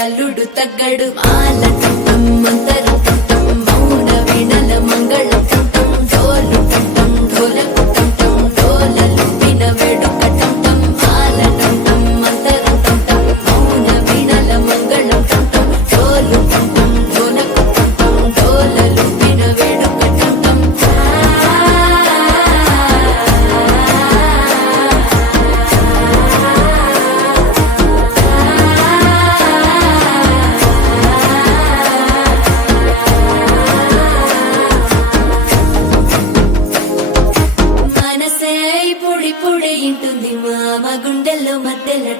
అల్లుడు తగ్గడు మాల కట్టం మంతరం కట్టం మౌన వీణల మంగళం కట్టం డోలు కట్టం ఢోలకు కట్టం డోలలు విన వేడుక కట్టం మాల కట్టం మంతరం కట్టం మౌన వీణల మంగళం కట్టం డోలు కట్టం ఢోలకు కట్టం డోలలు విన వేడుక కట్టం పొడి పొడి ఇంటుంది మామ గుండెల్లో మధ్యలో